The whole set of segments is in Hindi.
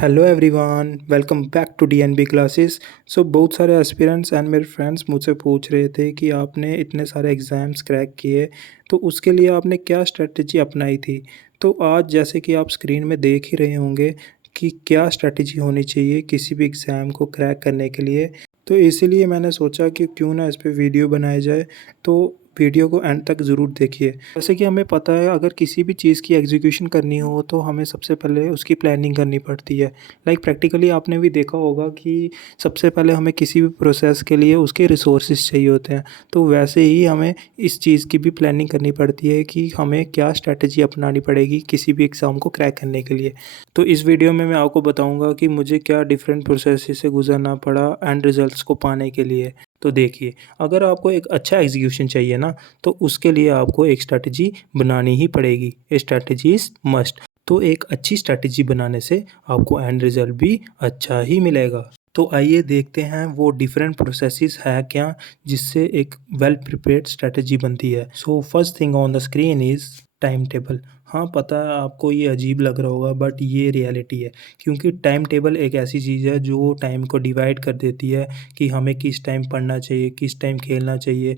Hello everyone, welcome back to DNB classes. So बहुत सारे एस्पिरेंट्स एंड मेरे फ्रेंड्स मुझसे पूछ रहे थे कि आपने इतने सारे एग्ज़ाम्स क्रैक किए तो उसके लिए आपने क्या स्ट्रेटजी अपनाई थी। तो आज जैसे कि आप स्क्रीन में देख ही रहे होंगे कि क्या स्ट्रेटजी होनी चाहिए किसी भी एग्ज़ाम को क्रैक करने के लिए। तो इसीलिए मैंने सोचा कि क्यों ना इस पे वीडियो बनाया जाए। तो वीडियो को एंड तक ज़रूर देखिए। जैसे कि हमें पता है, अगर किसी भी चीज़ की एग्जीक्यूशन करनी हो तो हमें सबसे पहले उसकी प्लानिंग करनी पड़ती है। लाइक प्रैक्टिकली आपने भी देखा होगा कि सबसे पहले हमें किसी भी प्रोसेस के लिए उसके रिसोर्सेज चाहिए होते हैं। तो वैसे ही हमें इस चीज़ की भी प्लानिंग करनी पड़ती है कि हमें क्या स्ट्रैटेजी अपनानी पड़ेगी किसी भी एग्ज़ाम को क्रैक करने के लिए। तो इस वीडियो में मैं आपको बताऊंगा कि मुझे क्या डिफरेंट प्रोसेस से गुजरना पड़ा एंड रिजल्ट्स को पाने के लिए। तो देखिए, अगर आपको एक अच्छा एग्जीक्यूशन चाहिए ना, तो उसके लिए आपको एक स्ट्रैटेजी बनानी ही पड़ेगी। Strategy is must. तो एक अच्छी स्ट्रैटेजी बनाने से आपको एंड रिज़ल्ट भी अच्छा ही मिलेगा। तो आइए देखते हैं वो डिफरेंट प्रोसेसेस है क्या जिससे एक वेल प्रिपेयर्ड स्ट्रैटेजी बनती है। So first thing on the screen is time table. हाँ, पता है आपको ये अजीब लग रहा होगा, बट ये रियलिटी है। क्योंकि टाइम टेबल एक ऐसी चीज़ है जो टाइम को डिवाइड कर देती है कि हमें किस टाइम पढ़ना चाहिए, किस टाइम खेलना चाहिए।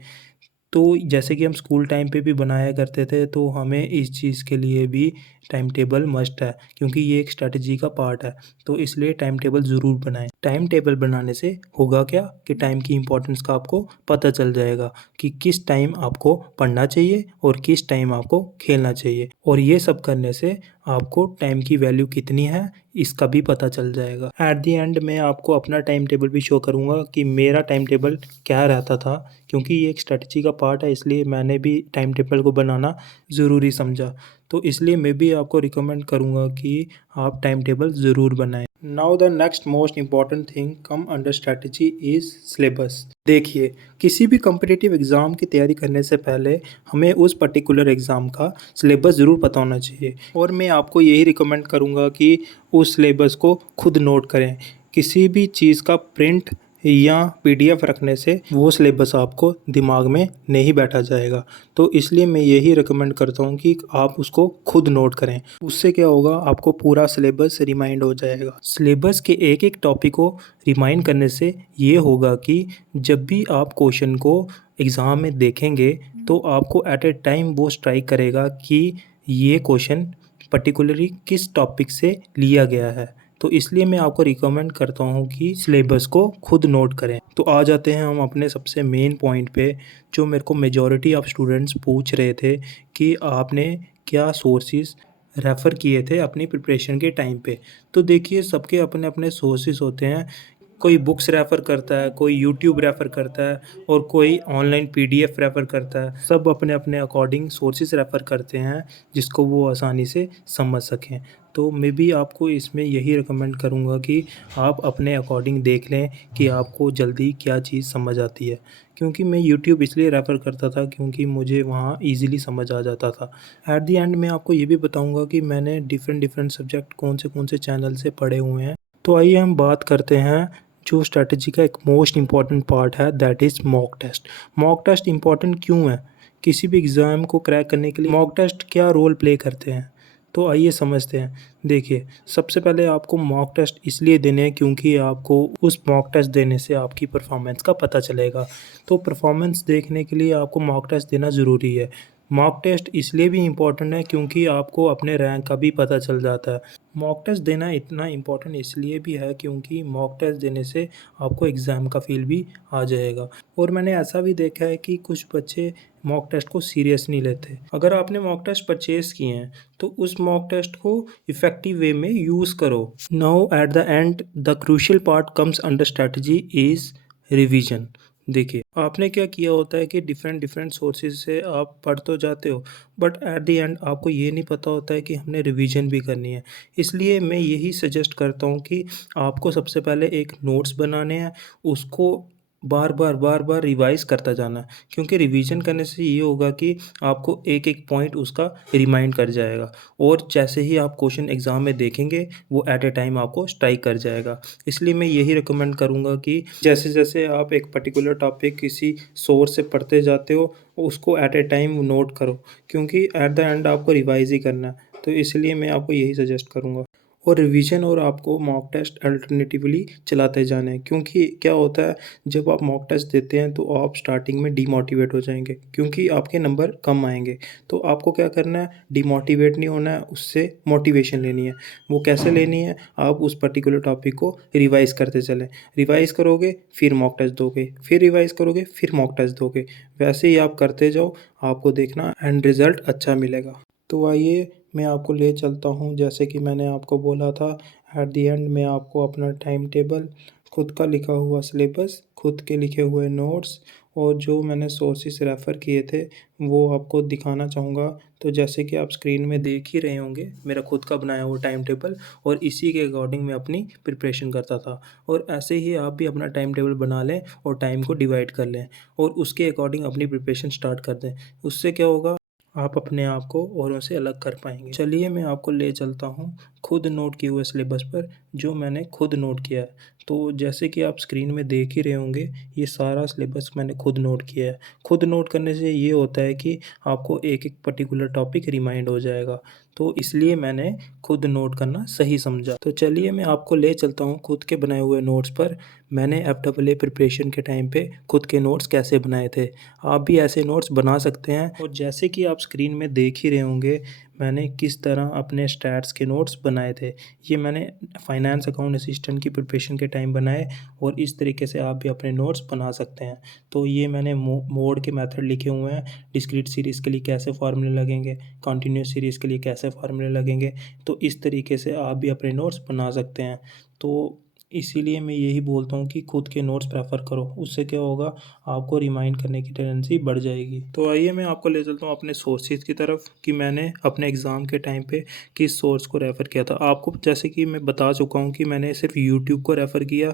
तो जैसे कि हम स्कूल टाइम पे भी बनाया करते थे, तो हमें इस चीज़ के लिए भी टाइम टेबल मस्ट है, क्योंकि ये एक स्ट्रैटेजी का पार्ट है। तो इसलिए टाइम टेबल ज़रूर बनाएं। टाइम टेबल बनाने से होगा क्या कि टाइम की इम्पोर्टेंस का आपको पता चल जाएगा कि किस टाइम आपको पढ़ना चाहिए और किस टाइम आपको खेलना चाहिए। और ये सब करने से आपको टाइम की वैल्यू कितनी है इसका भी पता चल जाएगा। एट द एंड मैं आपको अपना टाइम टेबल भी शो करूँगा कि मेरा टाइम टेबल क्या रहता था। क्योंकि ये एक स्ट्रेटजी का पार्ट है, इसलिए मैंने भी टाइम टेबल को बनाना ज़रूरी समझा। तो इसलिए मैं भी आपको रिकमेंड करूँगा कि आप टाइम टेबल ज़रूर बनाएं। Now the next most important thing come under strategy is syllabus. देखिए, किसी भी कम्पिटिटिव एग्ज़ाम की तैयारी करने से पहले हमें उस पर्टिकुलर एग्ज़ाम का सिलेबस ज़रूर पता होना चाहिए। और मैं आपको यही रिकमेंड करूँगा कि उस सिलेबस को खुद नोट करें। किसी भी चीज़ का प्रिंट या पीडीएफ रखने से वो सिलेबस आपको दिमाग में नहीं बैठा जाएगा। तो इसलिए मैं यही रिकमेंड करता हूँ कि आप उसको खुद नोट करें। उससे क्या होगा, आपको पूरा सिलेबस रिमाइंड हो जाएगा। सिलेबस के एक एक टॉपिक को रिमाइंड करने से ये होगा कि जब भी आप क्वेश्चन को एग्ज़ाम में देखेंगे तो आपको एट ए टाइम वो स्ट्राइक करेगा कि ये क्वेश्चन पर्टिकुलरली किस टॉपिक से लिया गया है। तो इसलिए मैं आपको रिकमेंड करता हूँ कि सिलेबस को खुद नोट करें। तो आ जाते हैं हम अपने सबसे मेन पॉइंट पे, जो मेरे को मेजॉरिटी ऑफ स्टूडेंट्स पूछ रहे थे कि आपने क्या सोर्सेज रेफ़र किए थे अपनी प्रिपरेशन के टाइम पे। तो देखिए, सबके अपने अपने सोर्सेज होते हैं। कोई बुक्स रेफ़र करता है, कोई यूट्यूब रेफ़र करता है और कोई ऑनलाइन पीडीएफ रेफ़र करता है। सब अपने अपने अकॉर्डिंग सोर्सेज रेफ़र करते हैं जिसको वो आसानी से समझ सकें। तो मैं भी आपको इसमें यही रिकमेंड करूँगा कि आप अपने अकॉर्डिंग देख लें कि आपको जल्दी क्या चीज़ समझ आती है। क्योंकि मैं यूट्यूब इसलिए रेफ़र करता था क्योंकि मुझे वहाँ ईज़िली समझ आ जाता था। एट द एंड मैं आपको ये भी बताऊँगा कि मैंने डिफ़रेंट सब्जेक्ट कौन से चैनल से पढ़े हुए हैं। तो आइए हम बात करते हैं जो स्ट्रैटेजी का एक मोस्ट इम्पॉर्टेंट पार्ट है, that is mock test. Mock test important क्यों है? किसी भी एग्ज़ाम को क्रैक करने के लिए मॉक टेस्ट क्या रोल प्ले करते हैं? तो आइए समझते हैं। देखिए, सबसे पहले आपको मॉक टेस्ट इसलिए देने हैं क्योंकि आपको उस मॉक टेस्ट देने से आपकी परफॉर्मेंस का पता चलेगा। तो परफॉर्मेंस देखने के लिए आपको मॉक टेस्ट देना ज़रूरी है। मॉक टेस्ट इसलिए भी इम्पॉर्टेंट है क्योंकि आपको अपने रैंक का भी पता चल जाता है। मॉक टेस्ट देना इतना इम्पॉर्टेंट इसलिए भी है क्योंकि मॉक टेस्ट देने से आपको एग्ज़ाम का फ़ील भी आ जाएगा। और मैंने ऐसा भी देखा है कि कुछ बच्चे मॉक टेस्ट को सीरियस नहीं लेते। अगर आपने मॉक टेस्ट परचेज़ किए हैं तो उस मॉक टेस्ट को इफ़ेक्टिव वे में यूज़ करो। Now at the end the crucial part comes under strategy is revision. देखिए, आपने क्या किया होता है कि डिफरेंट सोर्सेज से आप पढ़ तो जाते हो, बट एट द एंड आपको ये नहीं पता होता है कि हमने रिवीजन भी करनी है। इसलिए मैं यही सजेस्ट करता हूँ कि आपको सबसे पहले एक नोट्स बनाने हैं, उसको बार बार रिवाइज़ करता जाना है। क्योंकि रिवीजन करने से ये होगा कि आपको एक एक पॉइंट उसका रिमाइंड कर जाएगा और जैसे ही आप क्वेश्चन एग्ज़ाम में देखेंगे वो एट ए टाइम आपको स्ट्राइक कर जाएगा। इसलिए मैं यही रिकमेंड करूँगा कि जैसे आप एक पर्टिकुलर टॉपिक किसी सोर्स से पढ़ते जाते हो, उसको एट ए टाइम नोट करो, क्योंकि एट द एंड आपको रिवाइज़ ही करना है। तो इसलिए मैं आपको यही सजेस्ट करूँगा। और रिवीजन और आपको मॉक टेस्ट अल्टरनेटिवली चलाते जाना है, क्योंकि क्या होता है जब आप मॉक टेस्ट देते हैं तो आप स्टार्टिंग में डीमोटिवेट हो जाएंगे क्योंकि आपके नंबर कम आएंगे। तो आपको क्या करना है, डीमोटिवेट नहीं होना है, उससे मोटिवेशन लेनी है। वो कैसे लेनी है, आप उस पर्टिकुलर टॉपिक को रिवाइज करते चलें। रिवाइज करोगे फिर मॉक टेस्ट दोगे, फिर रिवाइज करोगे फिर मॉक टेस्ट दोगे, वैसे ही आप करते जाओ, आपको देखना एंड रिज़ल्ट अच्छा मिलेगा। तो आइए मैं आपको ले चलता हूँ, जैसे कि मैंने आपको बोला था एट द एंड मैं आपको अपना टाइम टेबल, खुद का लिखा हुआ सिलेबस, खुद के लिखे हुए नोट्स और जो मैंने सोर्सेस रेफ़र किए थे वो आपको दिखाना चाहूँगा। तो जैसे कि आप स्क्रीन में देख ही रहे होंगे, मेरा खुद का बनाया हुआ टाइम टेबल और इसी के अकॉर्डिंग मैं अपनी प्रिपरेशन करता था। और ऐसे ही आप भी अपना टाइम टेबल बना लें और टाइम को डिवाइड कर लें और उसके अकॉर्डिंग अपनी प्रिपरेशन स्टार्ट कर दें। उससे क्या होगा, आप अपने आप को औरों से अलग कर पाएंगे। चलिए मैं आपको ले चलता हूँ खुद नोट किए हुए सिलेबस पर, जो मैंने खुद नोट किया है। तो जैसे कि आप स्क्रीन में देख ही रहे होंगे, ये सारा सिलेबस मैंने खुद नोट किया है। खुद नोट करने से ये होता है कि आपको एक एक पर्टिकुलर टॉपिक रिमाइंड हो जाएगा, तो इसलिए मैंने खुद नोट करना सही समझा। तो चलिए मैं आपको ले चलता हूँ खुद के बनाए हुए नोट्स पर। मैंने FAA प्रिपरेशन के टाइम पे खुद के नोट्स कैसे बनाए थे, आप भी ऐसे नोट्स बना सकते हैं। और जैसे कि आप स्क्रीन में देख ही रहे होंगे, मैंने किस तरह अपने स्टैट्स के नोट्स बनाए थे। ये मैंने फाइनेंस अकाउंट असिस्टेंट की प्रिपरेशन के टाइम बनाए और इस तरीके से आप भी अपने नोट्स बना सकते हैं। तो ये मैंने मोड के मेथड लिखे हुए हैं, डिस्क्रीट सीरीज़ के लिए कैसे फार्मूले लगेंगे, कंटिन्यूस सीरीज़ के लिए कैसे फार्मूले लगेंगे। तो इस तरीके से आप भी अपने नोट्स बना सकते हैं। तो इसीलिए मैं यही बोलता हूँ कि खुद के नोट्स प्रेफर करो, उससे क्या होगा, आपको रिमाइंड करने की टेंडेंसी बढ़ जाएगी। तो आइए मैं आपको ले चलता हूँ अपने सोर्सेज की तरफ कि मैंने अपने एग्ज़ाम के टाइम पे किस सोर्स को रेफ़र किया था। आपको जैसे कि मैं बता चुका हूँ कि मैंने सिर्फ यूट्यूब को रेफ़र किया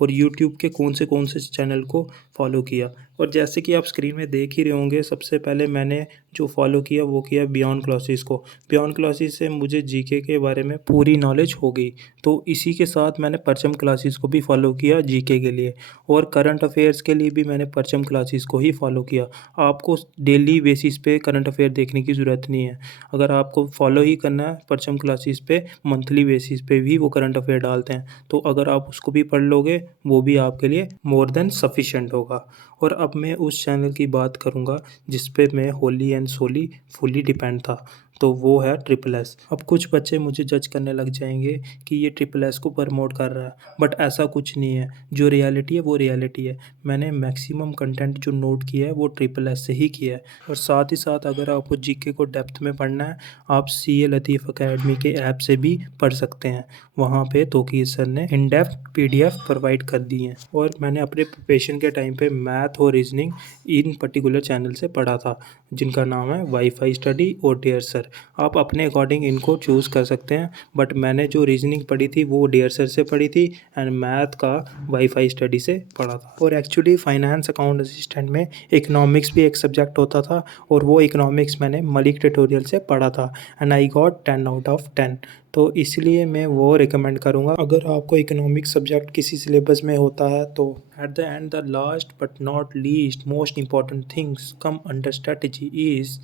और यूट्यूब के कौन से चैनल को फॉलो किया। और जैसे कि आप स्क्रीन में देख ही रहे होंगे, सबसे पहले मैंने जो फॉलो किया वो किया बियॉन्ड क्लासेस को। बियॉन्ड क्लासेस से मुझे जीके के बारे में पूरी नॉलेज हो गई। तो इसी के साथ मैंने परचम क्लासेस को भी फॉलो किया जीके के लिए, और करंट अफेयर्स के लिए भी मैंने परचम क्लासेस को ही फॉलो किया। आपको डेली बेसिस पे करंट अफेयर देखने की ज़रूरत नहीं है। अगर आपको फॉलो ही करना है परचम क्लासेस पे, मंथली बेसिस पे भी वो करंट अफेयर डालते हैं, तो अगर आप उसको भी पढ़ लोगे वो भी आपके लिए मोर देन सफिशिएंट होगा। और अब मैं उस चैनल की बात करूँगा जिस पे मैं wholly and solely fully depend था, तो वो है ट्रिपल एस। अब कुछ बच्चे मुझे जज करने लग जाएंगे कि ये ट्रिपल एस को प्रमोट कर रहा है, बट ऐसा कुछ नहीं है। जो रियलिटी है वो रियलिटी है। मैंने मैक्सिमम कंटेंट जो नोट किया है वो ट्रिपल एस से ही किया है। और साथ ही साथ अगर आपको जीके को डेप्थ में पढ़ना है, आप CA लतीफ़ अकेडमी के ऐप से भी पढ़ सकते हैं। वहाँ पे तौकीर सर ने इन डेप्थ PDF प्रोवाइड कर दी हैं। और मैंने अपने प्रिपरेशन के टाइम पे मैथ और रीजनिंग इन पर्टिकुलर चैनल से पढ़ा था, जिनका नाम है वाईफाई स्टडी और डेयर सर। आप अपने अकॉर्डिंग इनको चूज़ कर सकते हैं, बट मैंने जो रीजनिंग पढ़ी थी वो डेयर सर से पढ़ी थी एंड मैथ का वाईफाई स्टडी से पढ़ा था। और एक्चुअली फाइनेंस अकाउंट असिस्टेंट में इकोनॉमिक्स भी एक सब्जेक्ट होता था, और वो इकोनॉमिक्स मैंने मलिक ट्यूटोरियल से पढ़ा था and I got 10 out of 10। तो इसलिए मैं वो रिकमेंड करूँगा। अगर आपको इकोनॉमिक्स सब्जेक्ट किसी सिलेबस में होता है तो at the end the last but not least most important things come under strategy is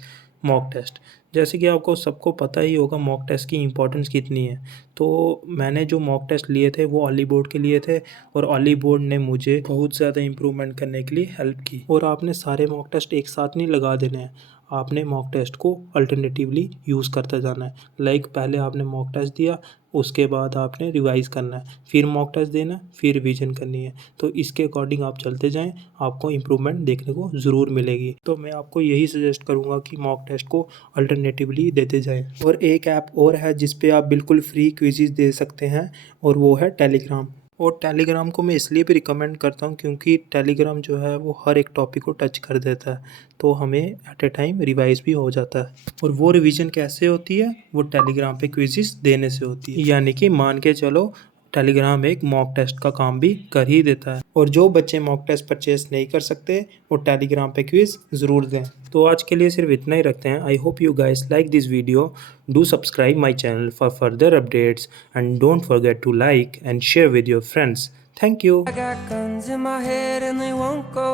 mock test. जैसे कि आपको सबको पता ही होगा मॉक टेस्ट की इम्पोर्टेंस कितनी है। तो मैंने जो मॉक टेस्ट लिए थे वो ऑली बोर्ड के लिए थे, और ऑली बोर्ड ने मुझे बहुत ज़्यादा इम्प्रूवमेंट करने के लिए हेल्प की। और आपने सारे मॉक टेस्ट एक साथ नहीं लगा देने हैं, आपने मॉक टेस्ट को अल्टरनेटिवली यूज़ करते जाना है। लाइक पहले आपने मॉक टेस्ट दिया, उसके बाद आपने रिवाइज़ करना है, फिर मॉक टेस्ट देना है, फिर रिवीजन करनी है। तो इसके अकॉर्डिंग आप चलते जाएँ, आपको इम्प्रूवमेंट देखने को ज़रूर मिलेगी। तो मैं आपको यही सजेस्ट करूँगा कि मॉक टेस्ट को अल्टरनेटिवली देते जाएँ। और एक ऐप और है जिस पे आप बिल्कुल फ्री क्विज़ेज़ दे सकते हैं, और वो है टेलीग्राम। और टेलीग्राम को मैं इसलिए भी रिकमेंड करता हूँ क्योंकि टेलीग्राम जो है वो हर एक टॉपिक को टच कर देता है, तो हमें एट ए टाइम रिवाइज भी हो जाता है। और वो रिवीजन कैसे होती है, वो टेलीग्राम पे क्विज़ेस देने से होती है। यानी कि मान के चलो टेलीग्राम एक मॉक टेस्ट का काम भी कर ही देता है। और जो बच्चे मॉक टेस्ट परचेस नहीं कर सकते वो टेलीग्राम पे क्विज़ ज़रूर दें। तो आज के लिए सिर्फ इतना ही रखते हैं। I hope you guys like this video. Do subscribe my channel for further updates and don't forget to like and share with your friends. Thank you. I got guns in my head and they won't go.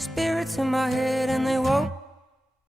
Spirits in my head and they won't